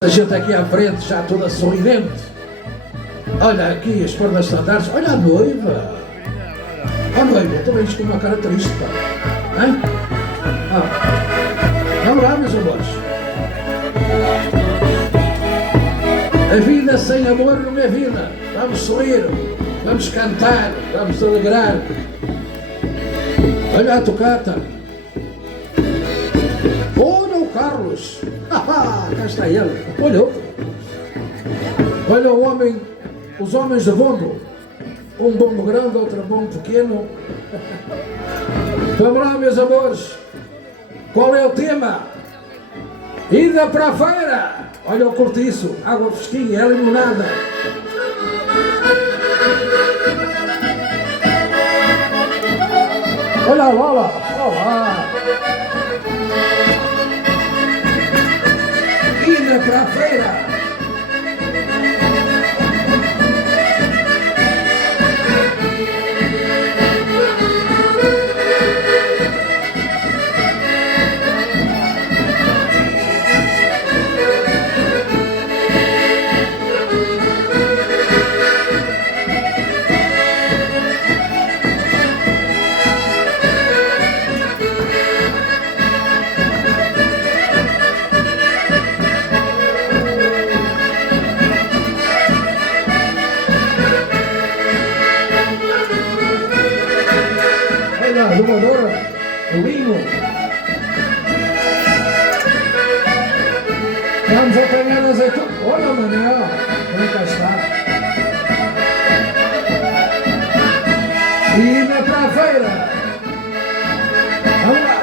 A gente aqui à frente já toda sorridente. Olha aqui as pernas estandartes. Olha a noiva. A noiva, também com uma cara triste, pá. Hein? Vamos lá, meus amores. A vida sem amor não é vida. Vamos sorrir, vamos cantar, vamos alegrar. Olha a tocata. Olha o Carlos. Cá está ele. Olha outro. Olha o homem, os homens de bombo. Um bombo grande, outro bombo pequeno. Vamos lá, meus amores. Qual é o tema? Ida para a feira. Olha o cortiço, água fresquinha, é limonada. Olha a Lola, olá. Ida para a feira. Domadora, o vinho. Vamos apanhar azeitona. Olha, Manel, como cá está. Ida para a feira. Vamos lá.